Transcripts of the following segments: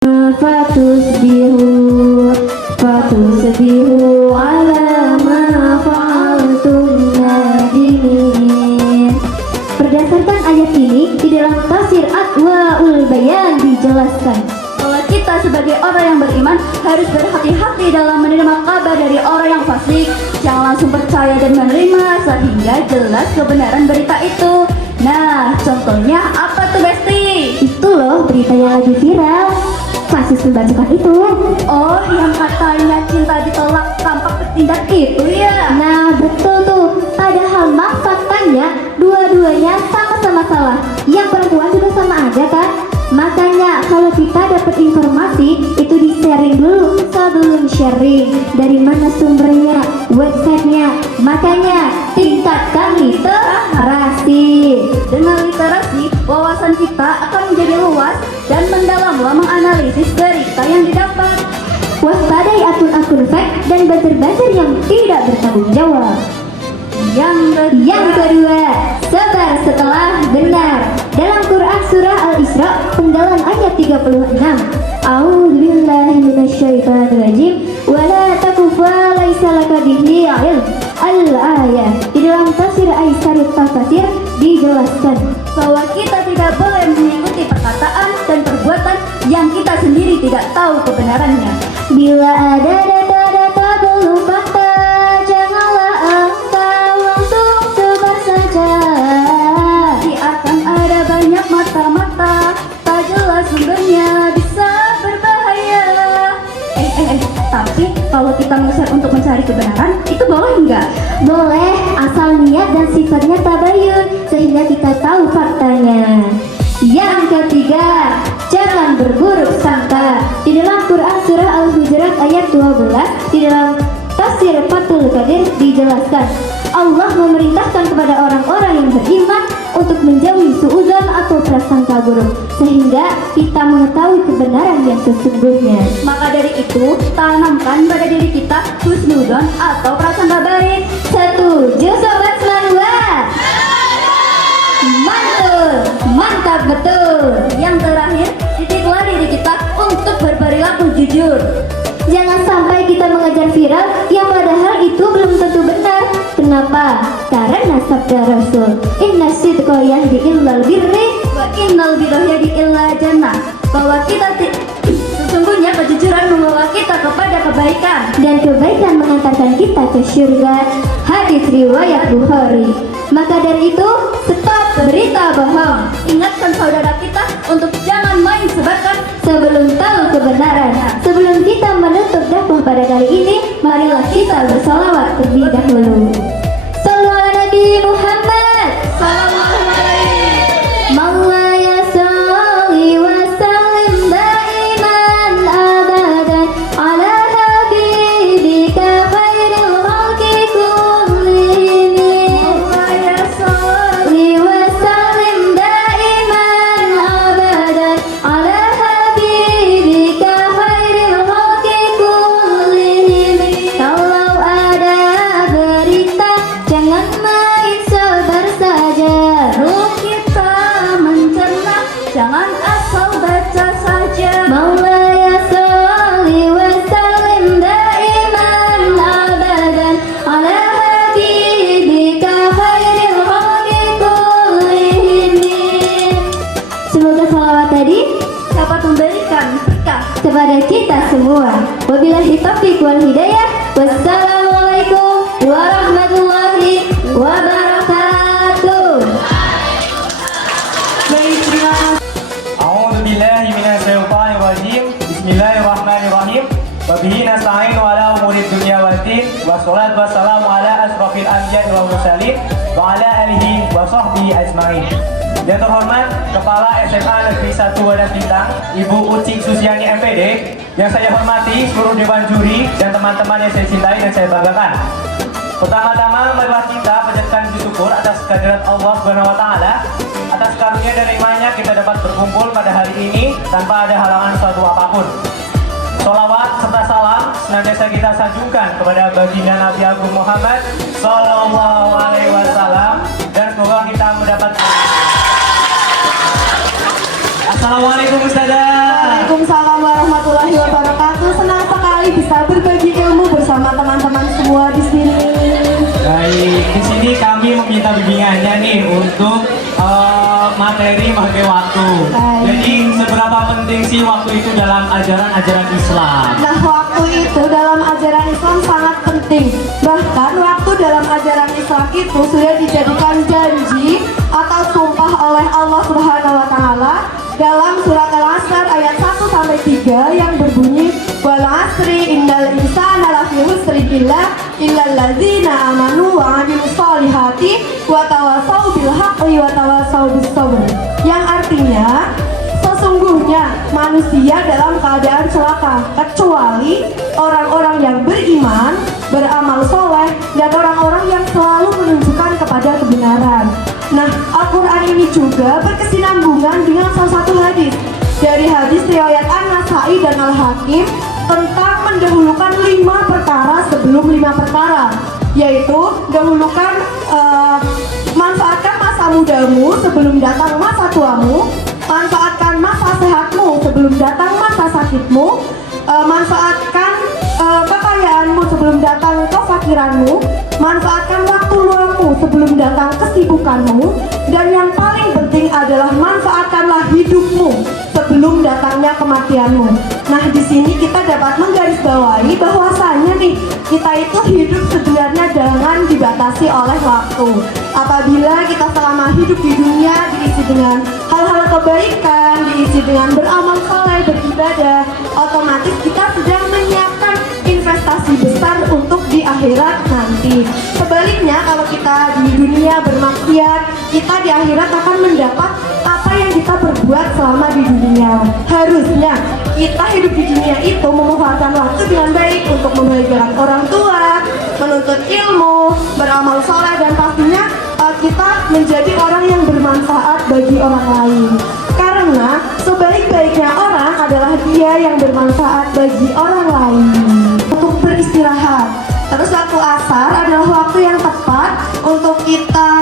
fatusbihu ala ma fa'altum nadimin. Berdasarkan ayat ini, di dalam tafsir Adwaul Bayan dijelaskan bahwa kita sebagai orang yang beriman harus berhati-hati dalam menerima kabar dari orang yang fasik. Jangan langsung percaya dan menerima sehingga jelas kebenaran berita itu. Nah, contohnya apa tuh Besti? Itu loh berita yang lagi viral, kasus pembacokan itu. Oh, yang katanya cinta ditolak tampak bertindak itu ya? Nah, betul tuh. Padahal faktanya dua-duanya sama-sama salah. Yang perempuan juga sama aja kan? Makanya kalau kita dapat informasi itu di-sharing dulu sebelum sharing. Dari mana sumbernya, websitenya. Makanya tingkatkan literasi. Dengan literasi, wawasan kita akan menjadi luas dan mendalam dalam menganalisis berita yang didapat. Waspadai akun-akun fake dan buzzer-buzzer yang tidak bertanggung jawab. Yang kedua, sabar setelah benar. Dalam Quran surah Al-Isra penggalan ayat 36, A'udzubillahi minasyaitonirrajim wa la taqfu laisa laka bihi ilm. Al-ayah. Di dalam tafsir Aisyah Tafsir dijelaskan bahwa kita tidak boleh mengikuti perkataan dan perbuatan yang kita sendiri tidak tahu kebenarannya. Bila ada data-data belum fakta, janganlah engkau langsung sebar saja. Nanti akan ada banyak mata-mata, tak jelas sumbernya bisa berbahaya. Tapi kalau kita nge-share untuk mencari kebenaran, itu boleh nggak? Boleh, asal niat dan sifatnya tabayun, sehingga kita tahu faktanya. Yang ketiga, jangan berburuk sangka. Di dalam Quran surah Al-Hujurat ayat 12, di dalam tafsir Fathul Qadir dijelaskan, Allah memerintahkan kepada orang-orang yang beriman untuk menjauhi suudzon atau prasangka buruk, sehingga kita mengetahui kebenaran yang sesungguhnya. Maka dari itu, tanamkan pada diri kita husnudzon atau prasangka baik. Setuju sobat semua? Mantul, mantap betul. Yang terakhir, titiplah diri kita untuk berperilaku jujur. Jangan sampai kita mengejar viral yang padahal itu belum tentu benar. Kenapa? Karena sabda Rasul, inna sidqa yahdi illal birri wa innal birra yahdi illa jannah. Bahwa kita sesungguhnya kejujuran membawa kita kepada kebaikan dan kebaikan mengantarkan kita ke surga. Hadis riwayat Bukhari. Maka dari itu, stop berita bohong. Ingatkan saudara kita untuk jangan main sebarkan sebelum tahu kebenaran. Sebelum kita menutup dakwah pada kali ini, marilah kita bersalawat terlebih dahulu. Sallu ala Nabi Muhammad sallallahu alaihi Mawlaya salli wa sallim daiman abadan ala habibika khairil khalqi kullihim. Mawlaya salli wa sallim daiman abadan ala habibika khairil khalqi kullihim. Kalau ada berita jangan main sebar saja. Ruh kita mencerna, jangan asal baca saja. Maulaya sholli wa sallim daiman abadan ala habibika khairil khalqi kullihim. Semoga salawat tadi dapat memberikan berkah kepada kita semua. Wabillahi taufiq wal hidayah. Wassalamualaikum warahmatullahi wabarakatuh. Baik, terima kasih. A'udzubillahi minasyaitonirrajim. Bismillahirrahmanirrahim. Wa bihi nasta'in wa ala umuri dunya waddin. Wassalatu wassalamu ala asrofil anbiya'i wal mursalin wa ala alihi wa sahbihi ajmain. Yang terhormat Kepala SMA Negeri 1 Wadas Bintang, Ibu Uci Susiani MPD. Yang saya hormati seluruh dewan juri dan teman-teman yang saya cintai dan saya banggakan. Pertama-tama marilah kita panjatkan puji syukur atas kehadirat Allah Subhanahu wa taala, atas karunia dan nikmatnya kita dapat berkumpul pada hari ini tanpa ada halangan suatu apapun. Sholawat serta salam senantiasa kita sanjungkan kepada baginda Nabi Agung Muhammad Sallallahu Alaihi Wasallam, dan semoga kita mendapat Assalamualaikum Ustazah. Waalaikumsalam warahmatullahi wabarakatuh. Senang sekali bisa berbagi ilmu bersama teman-teman semua di sini. Baik, di sini kami meminta bimbingannya nih untuk materi pakai waktu. Baik. Jadi seberapa penting sih waktu itu dalam ajaran-ajaran Islam? Nah, waktu itu dalam ajaran Islam sangat penting. Bahkan waktu dalam ajaran Islam itu sudah dijadikan janji atau sumpah oleh Allah Subhanahu wa taala dalam surat Al-Asr ayat 1 sampai 3 yang berbunyi wal asri innal insana lafi husri illal ladzina amanu wa 'amilus solihati wa tawassaw bil haqqi wa tawassaw bis sabr. Yang artinya sesungguhnya manusia dalam keadaan celaka kecuali orang-orang yang beriman, beramal soleh, dan orang-orang yang selalu menunjukkan kepada kebenaran. Nah, Al-Quran ini juga berkesinambungan dengan salah satu hadis dari hadis riwayat An-Nasai dan Al-Hakim tentang mendahulukan 5 perkara sebelum 5 perkara, yaitu dahulukan manfaatkan masa mudamu sebelum datang masa tuamu, manfaatkan masa sehatmu sebelum datang masa sakitmu, manfaatkan kekayaanmu sebelum datang kefakiranmu, manfaatkan waktu luangmu sebelum datang kesibukanmu, dan yang paling penting adalah manfaatkanlah hidupmu sebelum datangnya kematianmu. Nah, di sini kita dapat menggarisbawahi bahwasanya nih kita itu hidup sebenarnya jangan dibatasi oleh waktu. Apabila kita selama hidup di dunia diisi dengan hal-hal kebaikan, diisi dengan beramal saleh, beribadah, otomatis kita sedang menyiapkan investasi besar untuk di akhirat nanti. Sebaliknya kalau kita di dunia bermaksiat, kita di akhirat akan mendapat apa yang kita perbuat selama di dunia. Harusnya kita hidup di dunia itu memanfaatkan waktu dengan baik untuk membahagiakan orang tua, menuntut ilmu, beramal soleh, dan pastinya kita menjadi orang yang bermanfaat bagi orang lain. Karena sebaik-baiknya orang adalah dia yang bermanfaat bagi orang lain. Untuk beristirahat. Terus waktu asar adalah waktu yang tepat untuk kita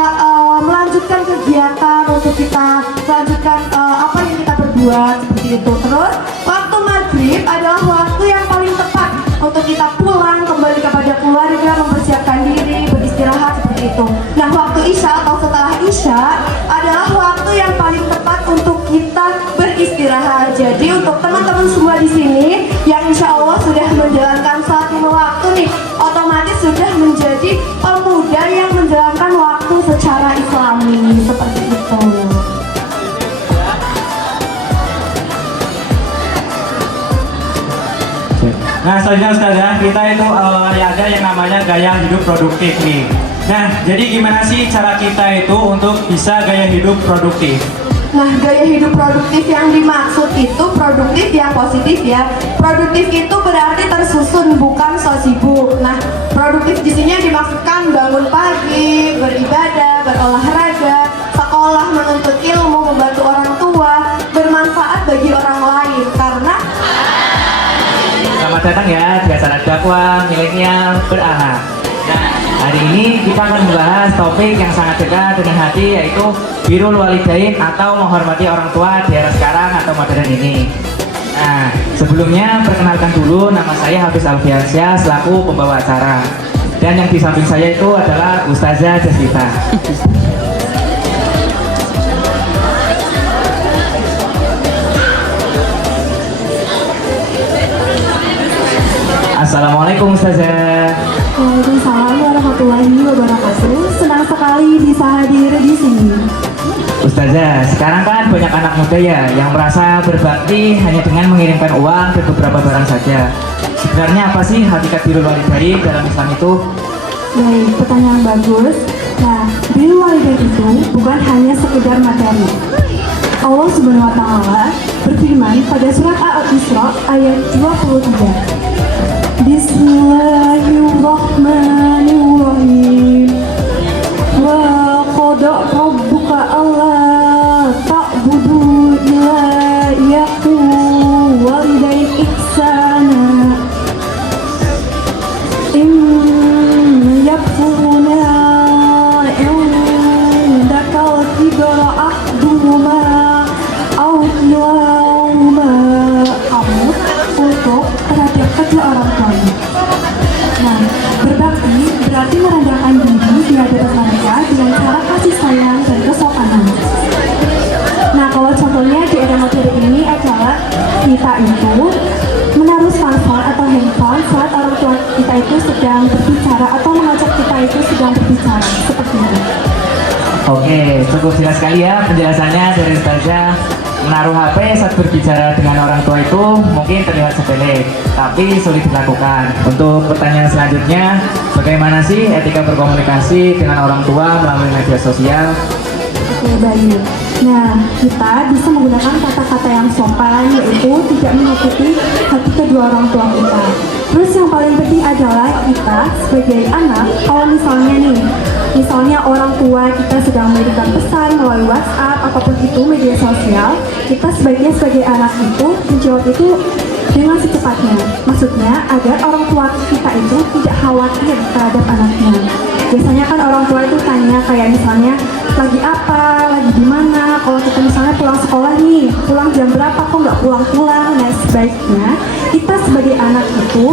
melanjutkan kegiatan, untuk kita melanjutkan apa yang kita perbuat seperti itu. Terus waktu maghrib adalah waktu yang paling tepat untuk kita pulang kembali kepada keluarga, mempersiapkan diri, beristirahat seperti itu. Nah, waktu isya atau setelah isya adalah waktu yang paling tepat untuk kita beristirahat. Jadi untuk teman-teman semua di sini yang insya Allah sudah menjalankan salat 5 waktu nih, otomatis sudah menjadi pemuda yang menjalankan waktu secara islami seperti itu. Nah, selanjutnya Ustazah, kita itu ada yang namanya gaya hidup produktif nih. Nah, jadi gimana sih cara kita itu untuk bisa gaya hidup produktif? Nah, gaya hidup produktif yang dimaksud itu produktif yang positif ya. Produktif itu berarti tersusun, bukan so sibuk. Nah, produktif di sini dimaksudkan bangun pagi, beribadah, berolahraga, sekolah, menuntut ilmu, membantu orang tua, bermanfaat bagi orang lain. Karena Selamat datang ya di acara dakwah milenial berakhlak. Nah, hari ini kita akan membahas topik yang sangat dekat dengan hati, yaitu birrul walidain atau menghormati orang tua di era sekarang atau modern ini. Nah, sebelumnya perkenalkan dulu, nama saya Hafiz Alfiansyah selaku pembawa acara. Dan yang di samping saya itu adalah Ustazah Jasita. Assalamualaikum Ustazah. Waalaikumsalam warahmatullahi wabarakatuh. Senang sekali bisa hadir di sini. Ustazah, sekarang kan banyak anak muda ya yang merasa berbakti hanya dengan mengirimkan uang ke beberapa barang saja. Sebenarnya apa sih hakikat birrul walidain dalam Islam itu? Baik, pertanyaan bagus. Nah, birrul walidain itu bukan hanya sekedar materi. Allah Subhanahu wa taala berfirman pada surat Al-Isra ayat 23. Bismillahirrahmanirrahim. Wa qada rabbuka alla ta'budu illa iyyahu walidain ihsana. Yakfuruna indaka al-kibara ahduhuma aw untuk terhadap kedua orang tuanya. Nah, berbakti berarti merendahkan diri di hadapan mereka dengan cara kasih sayang dan kesopanan. Nah, kalau contohnya di era modern ini adalah kita itu menaruh smartphone atau handphone saat orang tua kita itu sedang berbicara atau mengajak kita itu sedang berbicara, seperti itu. Oke, cukup jelas sekali ya penjelasannya dari Ustazah. Menaruh HP saat berbicara dengan orang tua itu mungkin terlihat sepele, tapi sulit dilakukan. Untuk pertanyaan selanjutnya, bagaimana sih etika berkomunikasi dengan orang tua melalui media sosial? Oke, baik. Nah, kita bisa menggunakan kata-kata yang sopan, yaitu tidak menyakiti hati kedua orang tua kita. Terus yang paling penting adalah kita sebagai anak, kalau misalnya orang tua kita sedang memberikan pesan melalui WhatsApp ataupun itu media sosial, kita sebaiknya sebagai anak itu menjawab itu dengan secepatnya. Maksudnya agar orang tua kita itu tidak khawatir terhadap anaknya. Biasanya kan orang tua itu tanya kayak misalnya lagi apa, lagi di mana. Kalau kita misalnya pulang sekolah nih, pulang jam berapa, kok nggak pulang-pulang. Nah, sebaiknya kita sebagai anak itu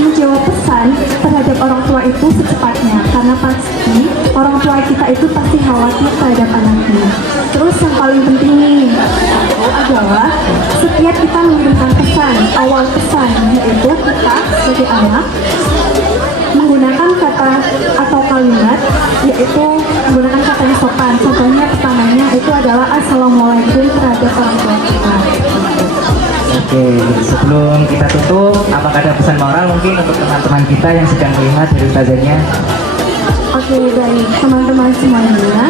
menjawab pesan terhadap orang tua itu secepatnya, karena pasti orang tua kita itu pasti khawatir terhadap anaknya. Terus yang paling penting nih adalah setiap kita mengirimkan pesan, awal pesan yaitu kita sebagai anak menggunakan kata atau kalimat, yaitu menggunakan kata yang sopan. Contohnya pertamanya itu adalah Assalamualaikum terhadap orang tua kita. Oke, sebelum kita tutup, apakah ada pesan moral mungkin untuk teman-teman kita yang sedang melihat dari Ustazahnya? Oke, baik teman-teman semuanya.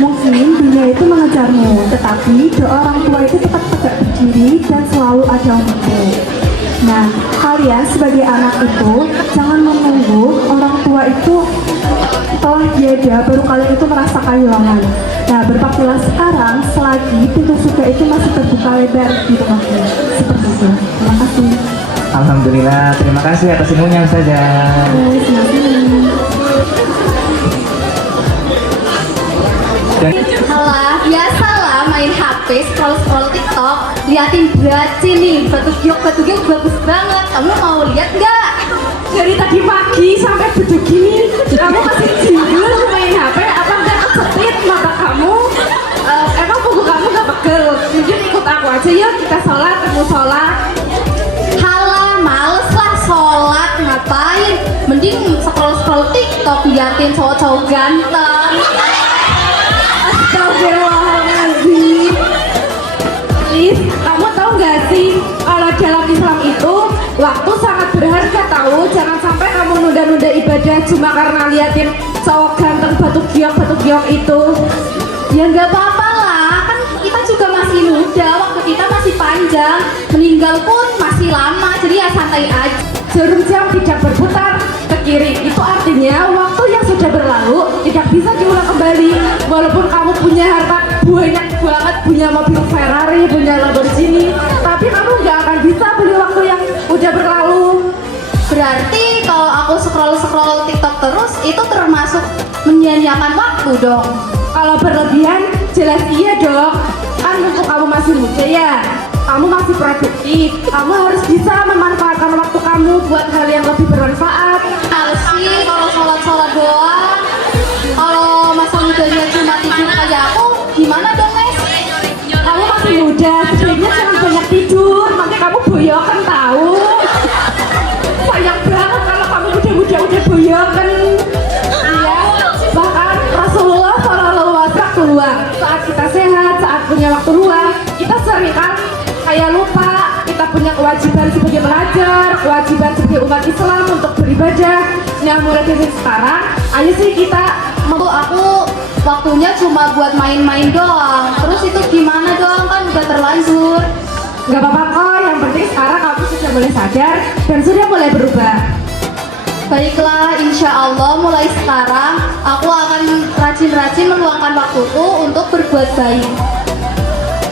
Mungkin dunia itu mengejarmu, tetapi doa orang tua itu tetap tegak berdiri dan selalu ada untukmu. Nah, kalian sebagai anak itu jangan menunggu orang tua itu telah tiada baru kalian itu merasa kehilangan. Nah, berbaktilah sekarang selagi pintu surga itu masih terbuka lebar di rumahmu. Seperti itu. Terima kasih. Alhamdulillah, terima kasih atas ilmunya Ustazah. Dan Halah, biasalah main HP, scroll-scroll TikTok, liatin Braci nih, batu giok bagus banget. Kamu mau lihat nggak? Dari tadi pagi sampai beduk gini, kamu masih jingle main HP? Apa nggak kesetit mata kamu? Emang buku kamu nggak pegel? Mungkin ikut aku aja yuk, kita sholat, sholat. Halah, males lah sholat, ngapain? Mending scroll-scroll TikTok, liatin cowok-cowok ganteng. Astagfirullahaladzim. Liz, kamu tahu nggak sih kalau dalam Islam itu waktu sangat berharga tahu. Jangan sampai kamu nunda-nunda ibadah cuma karena liatin cowok ganteng batu giok itu. Ya nggak apa-apa lah, kan kita juga masih muda, waktu kita masih panjang, meninggal pun masih lama, jadi ya santai aja. Jarum jam tidak berputar ke kiri, itu artinya waktu yang sudah berlalu tidak bisa diulang kembali. Walaupun kamu punya harta banyak banget, punya mobil Ferrari, punya Lamborghini, tapi kamu nggak akan bisa beli waktu yang udah berlalu. Berarti kalau aku scroll TikTok terus, itu termasuk menyia-nyiakan waktu dong. Kalau berlebihan, jelas iya dong. Kan untuk kamu masih muda ya, kamu masih produktif, kamu harus bisa memanfaatkan waktu kamu buat hal yang lebih bermanfaat. Males sih kalau sholat doang. Kalau masa mudanya cuma tidur kayak aku, gimana dong Nes? Kamu masih muda, sebaiknya jangan banyak tidur, makanya kamu boyokan tahu. Sayang banget kalau kamu muda-muda udah boyokan. Iya, bahkan Rasulullah SAW saat kita sehat, saat punya waktu luang, kita sering kan kayak lupa kita punya kewajiban sebagai pelajar, kewajiban sebagai umat Islam untuk beribadah. Nah, mulai dari sekarang, ayo sih kita Aku waktunya cuma buat main-main doang. Terus itu gimana dong, kan udah terlanjur. nggak apa-apa kok. Yang penting sekarang kamu sudah mulai sadar dan sudah mulai berubah. Baiklah, insya Allah mulai sekarang aku akan rajin-rajin meluangkan waktuku untuk berbuat baik.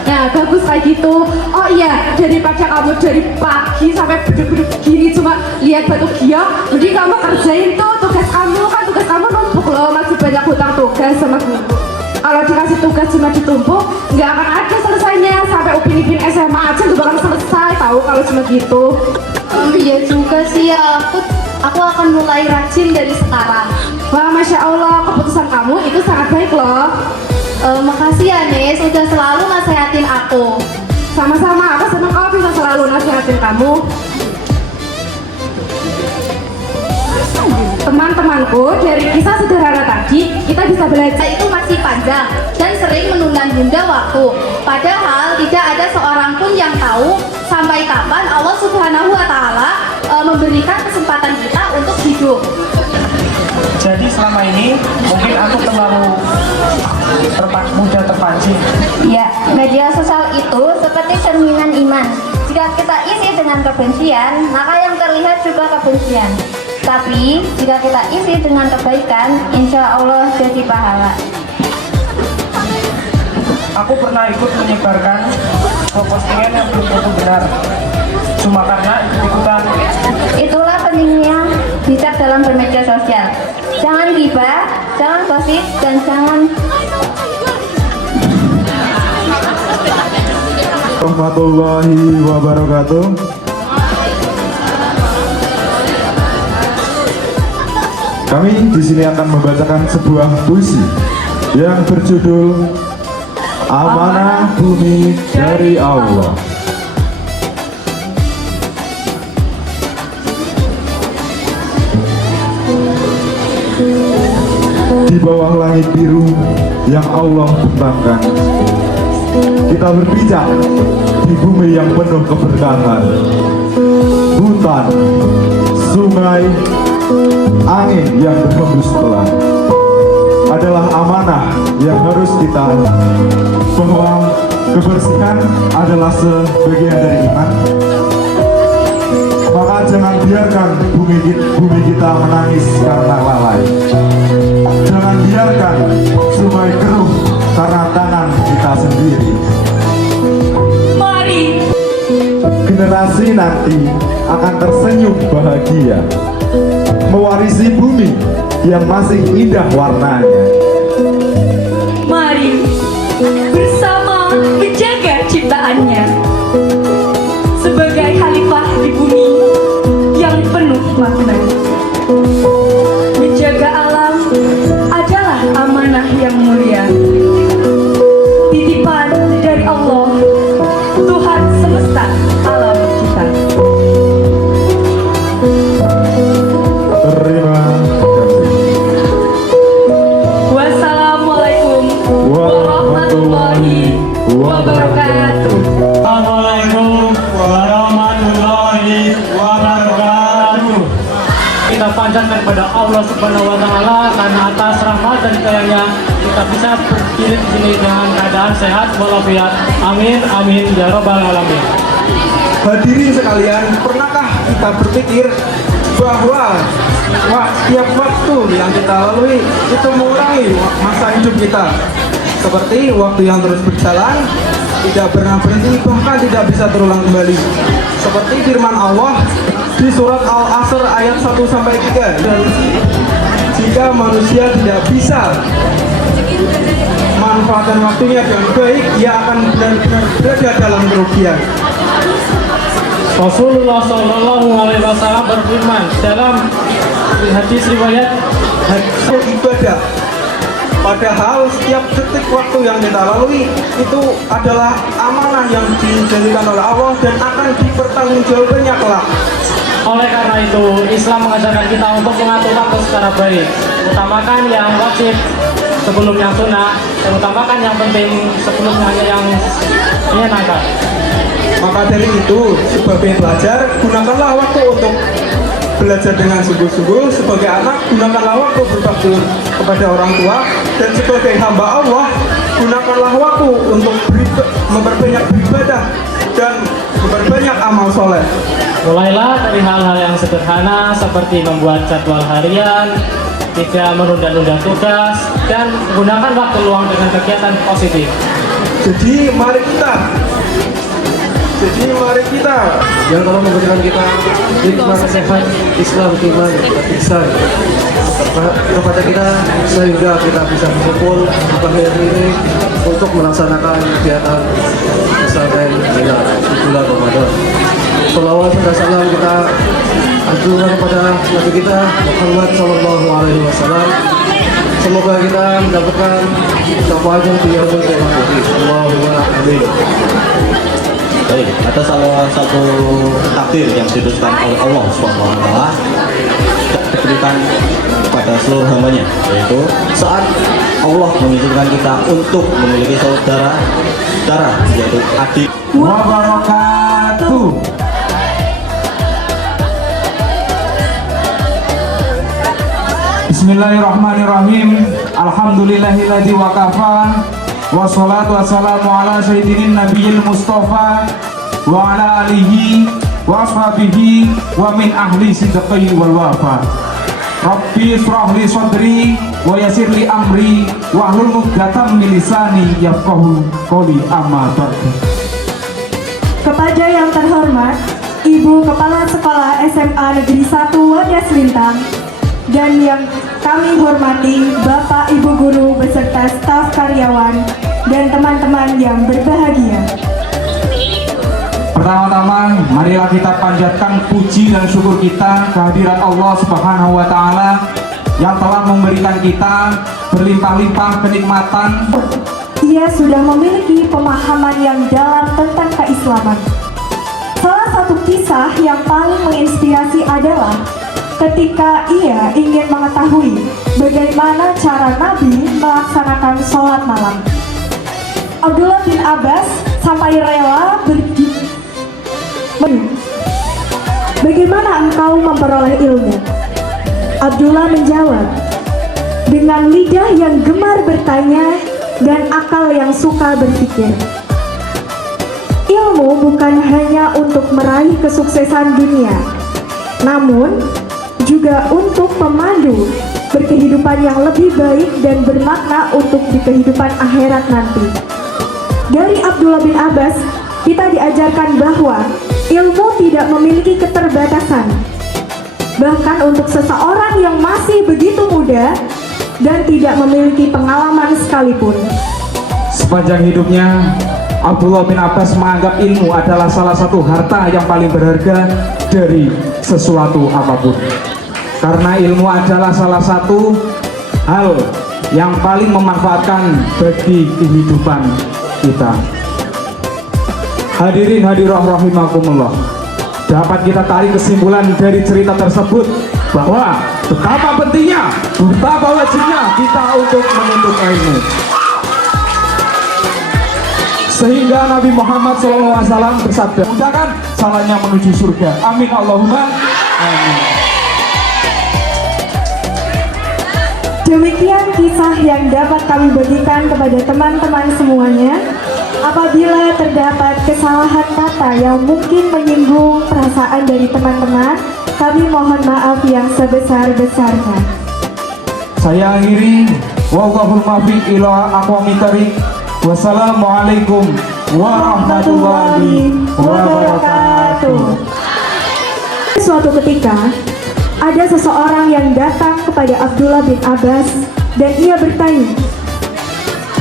Nah, bagus kayak gitu. Oh iya, daripada kamu dari pagi sampai beduk-beduk gini cuma lihat batu giok, jadi kamu kerjain tuh tugas kamu. Kan tugas kamu numpuk loh, masih banyak hutang tugas sama guru. Kalau dikasih tugas cuma ditumpuk, nggak akan ada selesainya. Sampai Upin Ipin SMA aja nggak bakal selesai. tahu kalau cuma gitu. Iya juga sih ya, aku akan mulai rajin dari sekarang. Wah, Masya Allah, keputusan kamu itu sangat baik loh. Makasih ya Nis, sudah selalu nasehatin aku. Sama-sama, aku senang kalau bisa selalu nasihatin kamu. Teman-temanku, dari kisah sederhana tadi, kita bisa belajar. Itu masih panjang dan sering menunda-nunda waktu. Padahal tidak ada seorang pun yang tahu sampai kapan Allah Subhanahu wa Ta'ala memberikan kesempatan kita untuk hidup. Jadi selama ini mungkin aku terlalu mudah terpancing. Ya, media sosial itu seperti cerminan iman. Jika kita isi dengan kebencian, maka yang terlihat juga kebencian. Tapi, jika kita isi dengan kebaikan, insya Allah jadi pahala. Aku pernah ikut menyebarkan postingan yang belum tentu benar. Cuma karena ikut-ikutan. Itulah pentingnya bijak dalam bermedia sosial. Jangan gibah, jangan gosip, dan jangan warahmatullahi wabarakatuh. Kami di sini akan membacakan sebuah puisi yang berjudul Amanah Bumi dari Allah. Di bawah langit biru yang Allah bentangkan, kita berpijak di bumi yang penuh keberkahan. Hutan, sungai, angin yang berhembus pelan adalah amanah yang harus kita, bahwa kebersihan adalah sebagian dari iman. Maka jangan biarkan bumi kita menangis karena lalai. Jangan biarkan sungai keruh karena tangan kita sendiri. Mari Generasi nanti akan tersenyum bahagia mewarisi bumi yang masih indah warnanya. Mari bersama menjaga ciptaannya sebagai khalifah di bumi yang penuh makna. Menjaga alam adalah amanah yang mulia, titipan dari Allah, Tuhan semesta alam kita. Terima kasih. Wassalamualaikum warahmatullahi wabarakatuh. Assalamualaikum warahmatullahi wabarakatuh. Kita panjatkan kepada Allah Subhanahu wa Ta'ala karena atas rahmat dan sayangnya kita bisa berdiri di sini dengan keadaan sehat walafiat. Amin amin ya rabbal alamin. Hadirin sekalian, pernahkah kita berpikir bahwa setiap waktu yang kita lalui itu mengurangi masa hidup kita, seperti waktu yang terus berjalan, tidak pernah berhenti, bahkan tidak bisa terulang kembali, seperti firman Allah di surat Al-Asr ayat 1-3. Dan jika manusia tidak bisa manfaatkan waktunya dengan baik, ia akan benar-benar berada dalam kerugian. Rasulullah Shallallahu Alaihi Wasallam berfirman dalam hadis riwayat Itu ibadah. Padahal setiap detik waktu yang kita lalui itu adalah amanah yang dijanjikan oleh Allah dan akan dipertanggungjawabkannya kelak. Oleh karena itu, Islam mengajarkan kita untuk mengatur waktu secara baik, utamakan yang wajib sebelum yang sunnah, dan utamakan yang penting sebelum yang menyenangkan. Maka dari itu, sebagai pelajar, gunakanlah waktu untuk belajar dengan sungguh-sungguh. Sebagai anak, gunakanlah waktu berbakti kepada orang tua. Dan sebagai hamba Allah, gunakanlah waktu untuk memperbanyak beribadah dan memperbanyak amal soleh. Mulailah dari hal-hal yang sederhana seperti membuat jadwal harian, tidak menunda-nunda tugas, dan gunakan waktu luang dengan kegiatan positif. Jadi mari kita yang telah memberikan kita nikmat sehat Islam, iman, dan ihsan kepada kita sehingga kita bisa berkumpul di pagi hari ini untuk melaksanakan kegiatan pesantren di bulan Ramadan. Salawat dan salam kita aturkan kepada Nabi kita Muhammad Sallallahu Alaihi Wasallam. Semoga kita mendapatkan syafaat yang dijamin oleh Allah. Allahumma amin. Baik, ada salah satu takdir yang dituliskan oleh Allah SWT diberikan kepada seluruh hambanya, yaitu saat Allah mengizinkan kita untuk memiliki saudara yaitu adik. Wabarakatuh. Bismillahirrahmanirrahim. Alhamdulillahilladzi wakafa. Wassalatu wassalamu ala sayyidina nabiyil mustafa wa ala alihi wa ashabihi wa min ahli sidqi wal wafa. Rabbi israh li sadri wa yassir li amri wa hlul 'uqdatam min lisani yafqahu qawli amma ba'du. Kepada yang terhormat Ibu Kepala Sekolah SMA Negeri 1 Wadas Lintang dan yang kami hormati Bapak Ibu Guru beserta staf karyawan dan teman-teman yang berbahagia. Pertama-tama, marilah kita panjatkan puji dan syukur kita kehadirat Allah Subhanahu wa Ta'ala yang telah memberikan kita berlimpah-limpah kenikmatan. Ia sudah memiliki pemahaman yang dalam tentang keislaman. Salah satu kisah yang paling menginspirasi adalah ketika ia ingin mengetahui bagaimana cara Nabi melaksanakan sholat malam. Abdullah bin Abbas sampai rela bagaimana engkau memperoleh ilmu? Abdullah menjawab, dengan lidah yang gemar bertanya dan akal yang suka berpikir. Ilmu bukan hanya untuk meraih kesuksesan dunia, namun juga untuk pemandu berkehidupan yang lebih baik dan bermakna untuk di kehidupan akhirat nanti. Dari Abdullah bin Abbas, kita diajarkan bahwa ilmu tidak memiliki keterbatasan. Bahkan untuk seseorang yang masih begitu muda dan tidak memiliki pengalaman sekalipun. Sepanjang hidupnya, Abdullah bin Abbas menganggap ilmu adalah salah satu harta yang paling berharga dari sesuatu apapun. Karena ilmu adalah salah satu hal yang paling memanfaatkan bagi kehidupan kita. Hadirin hadirat rahimakumullah, dapat kita tarik kesimpulan dari cerita tersebut bahwa betapa pentingnya, betapa wajibnya kita untuk menuntut ilmu. Sehingga Nabi Muhammad SAW bersabda, mudahkan salahnya menuju surga. Amin Allahumma amin. Demikian kisah yang dapat kami bagikan kepada teman-teman semuanya. Apabila terdapat kesalahan kata yang mungkin menyinggung perasaan dari teman-teman, kami mohon maaf yang sebesar-besarnya. Saya akhiri, wallahul muwaffiq ila aqwamit thoriq. Wassalamualaikum warahmatullahi wabarakatuh. Suatu ketika, ada seseorang yang datang kepada Abdullah bin Abbas dan ia bertanya,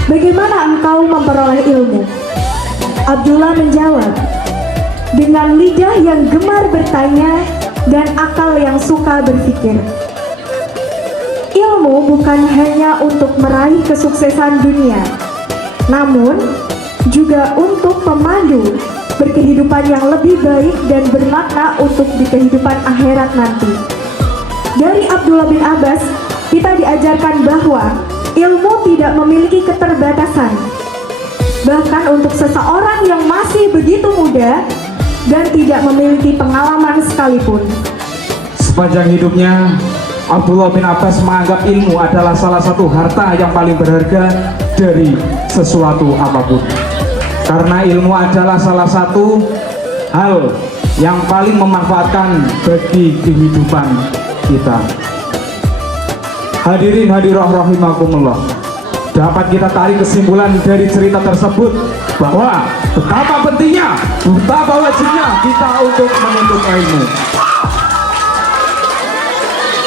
bagaimana engkau memperoleh ilmu? Abdullah menjawab, dengan lidah yang gemar bertanya dan akal yang suka berpikir. Ilmu bukan hanya untuk meraih kesuksesan dunia, namun juga untuk pemandu berkehidupan yang lebih baik dan bermakna untuk di kehidupan akhirat nanti. Dari Abdullah bin Abbas, kita diajarkan bahwa ilmu tidak memiliki keterbatasan. Bahkan untuk seseorang yang masih begitu muda dan tidak memiliki pengalaman sekalipun. Sepanjang hidupnya, Abdullah bin Abbas menganggap ilmu adalah salah satu harta yang paling berharga dari sesuatu apapun. Karena ilmu adalah salah satu hal yang paling memanfaatkan bagi kehidupan kita. Hadirin hadirat rahimakumullah, dapat kita tarik kesimpulan dari cerita tersebut bahwa betapa pentingnya, betapa wajibnya kita untuk menuntut ilmu.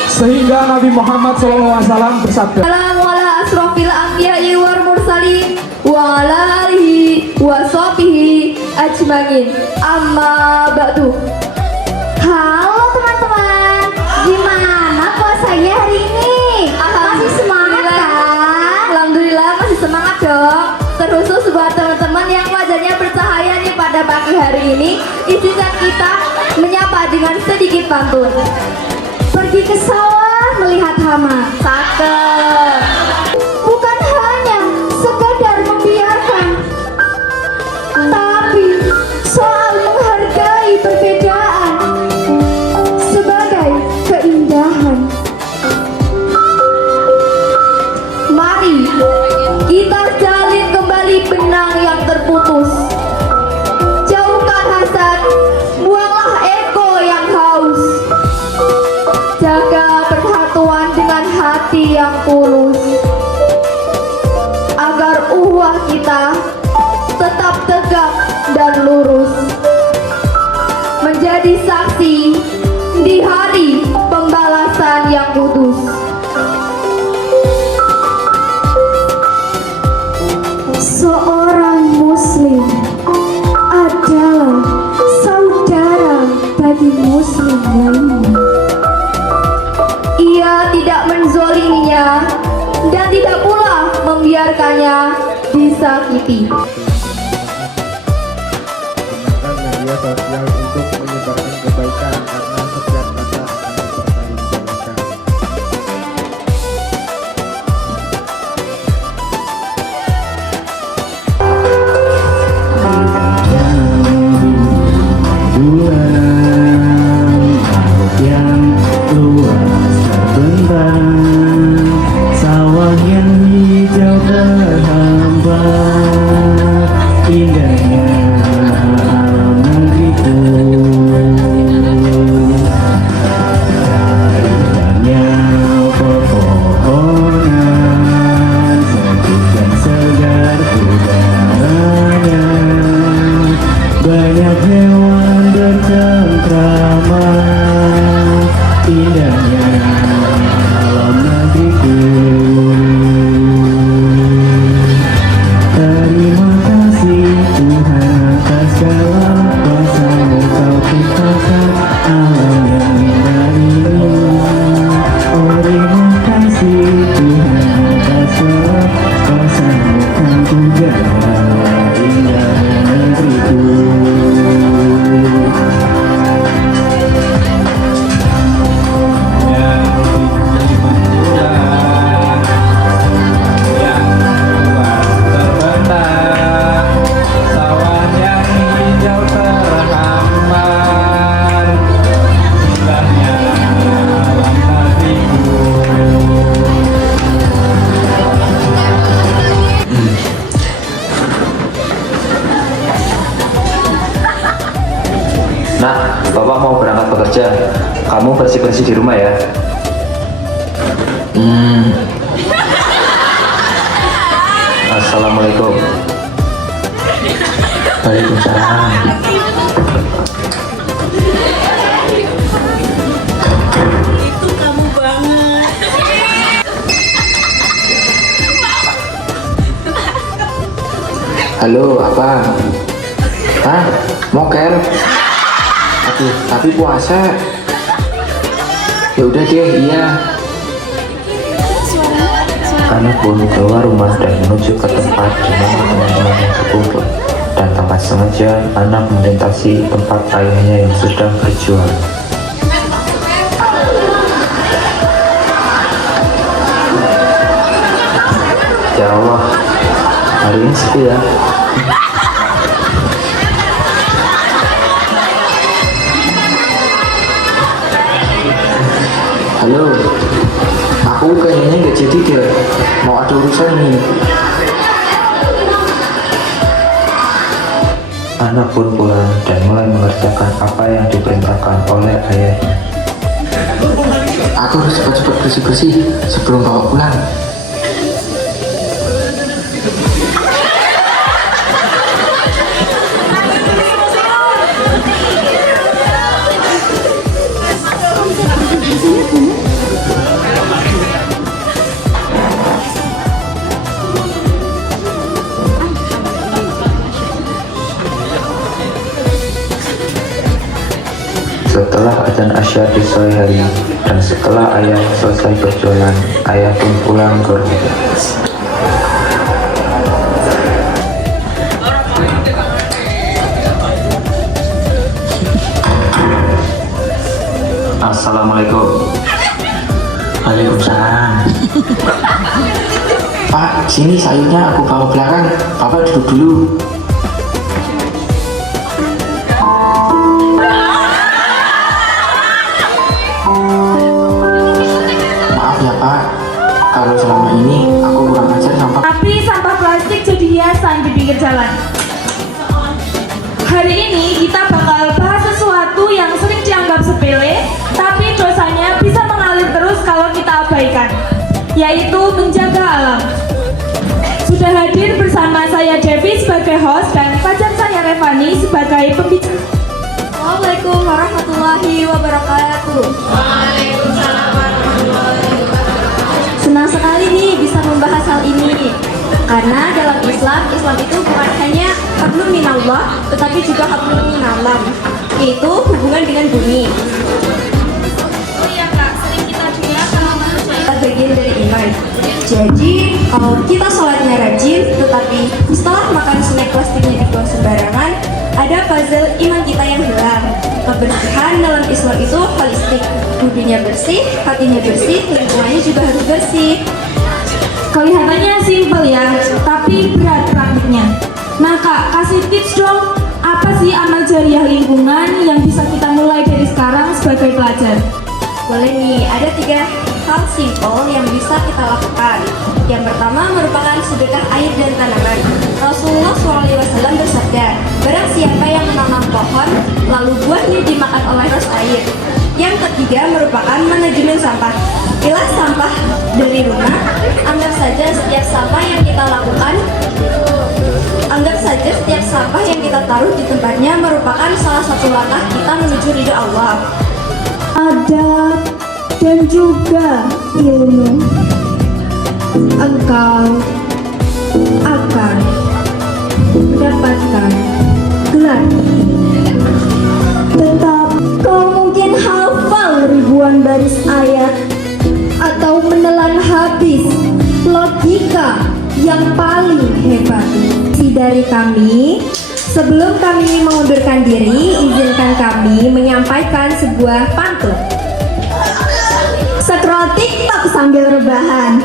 Sehingga Nabi Muhammad SAW bersabda, Assalamu ala asrofil anbiya'i wal mursalin wa ala alihi wa sahbihi ajmain. Amma ba'du. Halo teman-teman, gimana puasanya hari ini? Masih semangat kan? Alhamdulillah masih semangat dong. Terkhusus buat teman-teman yang wajahnya bercahaya nih pada pagi hari ini, izinkan kita menyapa dengan sedikit pantun. Pergi ke sawah melihat hama. Cakep. Bukan hanya sekadar membiarkan, tapi soal menghargai perbedaan sebagai keindahan. Mari kita jalin kembali benang yang terputus. Jauhkan hasad, buanglah ego yang haus. Jaga persatuan dengan hati yang tulus, agar ukhuwah kita tetap tegak dan lurus, menjadi saksi di hari pembalasan yang kudus. Seorang muslim adalah saudara bagi muslim lainnya. Ia tidak menzoliminya dan tidak pula membiarkannya disakiti. Gunakan media sosial untuk menyebarkan kebaikan karena setiap kata akan dipertanggungjawabkan. Laut yang luas terbentang, sawah yang hijau berhambar, indahnya alam negeriku. Indahnya pepohonan, sejuk dan segar udaranya, banyak hewan bercengkrama, indahnya alam negeriku. Terima kasih Tuhan atas segala kuasa-Mu, Kau ciptakan alam yang indah ini. Oh, terima kasih Tuhan atas segala kuasa-Mu, Kau ku jaga indahnya negeriku. Nah, Bapak mau berangkat bekerja. Kamu bersih-bersih di rumah ya. Assalamualaikum. Waalaikumsalam. Halo, apa? Hah? Moker? Aduh, tapi puasa. Ya udah deh, iya. Anak pun keluar rumah dan menuju ke tempat di mana teman-temannya berkumpul. Dan tanpa sengaja, anak melintasi tempat ayahnya yang sedang berjualan. Ya Allah, hari ini sepi ya. Halo, aku kayaknya nggak jadi deh, mau ada urusan nih. Anak pun pulang dan mulai mengerjakan apa yang diperintahkan oleh ayahnya. Aku harus cepat-cepat bersih-bersih sebelum bawa pulang. Setelah azan asyar di sore hari dan setelah ayah selesai berjualan, ayah pun pulang ke rumah. Assalamualaikum. Waalaikumsalam. Pak, sini sayurnya aku bawa belakang. Bapak duduk dulu. Maaf ya Pak, kalau selama ini aku kurang ajar sama Tapi sampah plastik jadi hiasan di pinggir jalan. Hari ini kita bakal bahas sesuatu yang sering dianggap sepele, tapi dosanya bisa mengalir terus kalau kita abaikan, yaitu menjaga alam. Sudah hadir bersama saya Devi sebagai host dan pacar saya Revani sebagai pembicara. Assalamualaikum warahmatullahi wabarakatuh. Waalaikumsalam warahmatullahi wabarakatuh. Senang sekali nih bisa membahas hal ini. Karena dalam Islam itu bukan hanya hablum minallah, tetapi juga hablum minallah, yaitu hubungan dengan bumi. Oh iya Kak, sering kita dengar kalau manusia Bagian dari iman. Jadi kalau kita sholatnya rajin, tetapi setelah makan snack plastiknya dibuang sembarangan, ada puzzle iman kita yang hilang. Kebersihan dalam Islam itu holistik. Budinya bersih, hatinya bersih, lingkungannya juga harus bersih. kelihatannya simpel ya, tapi berat praktiknya. Nah Kak, kasih tips dong, apa sih amal jariah lingkungan yang bisa kita mulai dari sekarang sebagai pelajar? Boleh nih, ada 3 hal simpel yang bisa kita lakukan. Yang pertama merupakan sedekah air dan tanaman. Rasulullah SAW bersabda, barang siapa yang menanam pohon, lalu buahnya dimakan oleh ros air. Yang ketiga merupakan manajemen sampah. Pilah sampah dari rumah, anggap saja setiap sampah yang kita lakukan, anggap saja setiap sampah yang kita taruh di tempatnya merupakan salah satu langkah kita menuju ridho Allah. Adab dan juga ilmu. Engkau akan mendapatkan gelar. Tetap kau mungkin hafal ribuan baris ayat atau menelan habis logika yang paling hebat. Dari kami, sebelum kami mengundurkan diri, izinkan kami menyampaikan sebuah pantun. Scroll TikTok sambil rebahan.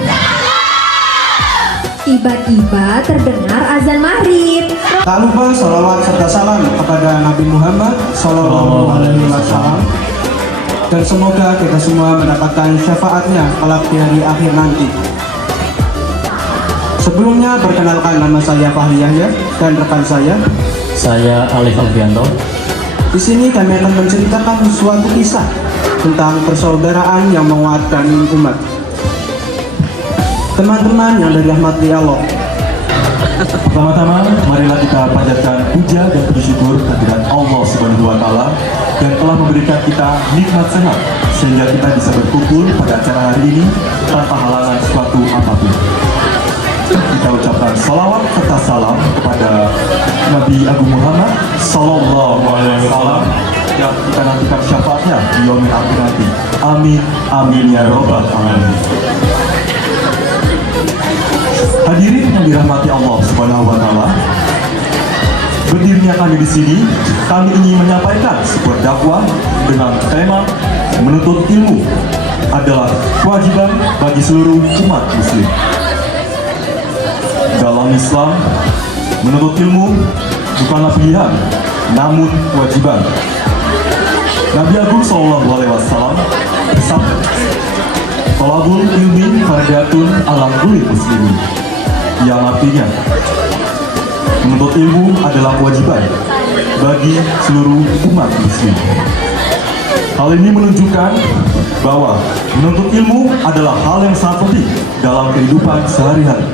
Tiba-tiba terdengar azan maghrib. Tak lupa sholawat serta salam kepada Nabi Muhammad Sallallahu Alaihi Wasallam, dan semoga kita semua mendapatkan syafaatnya kelak di hari akhir nanti. Sebelumnya perkenalkan, nama saya Fahri Yahya dan rekan Saya Alif Alfianto. Di sini kami akan menceritakan suatu kisah tentang persaudaraan yang menguatkan umat. Teman-teman yang dirahmati Allah, Pertama-tama, marilah kita panjatkan puja dan puji syukur kehadirat Allah Subhanahu wa Ta'ala yang telah memberikan kita nikmat sehat sehingga kita bisa berkumpul pada acara hari ini tanpa halangan suatu apapun. Kita ucapkan salawat serta salam kepada Nabi Agung Muhammad Sallallahu Alaihi Wasallam yang kita nantikan syafaatnya di yaumil akhir nanti. Amin, amin ya robbal alamin. Hadirin yang dirahmati Allah Subhanahu wa Ta'ala, berdirinya kami di sini, kami ingin menyampaikan sebuah dakwah dengan tema menuntut ilmu adalah kewajiban bagi seluruh umat muslim. Dalam Islam, menuntut ilmu bukanlah pilihan, namun kewajiban. Nabi Agung Sallallahu Alaihi Wasallam bersabda, "Thalabul ilmi fardatun ala kulli muslimin," yang artinya menuntut ilmu adalah kewajiban bagi seluruh umat muslim. Hal ini menunjukkan bahwa menuntut ilmu adalah hal yang sangat penting dalam kehidupan sehari-hari.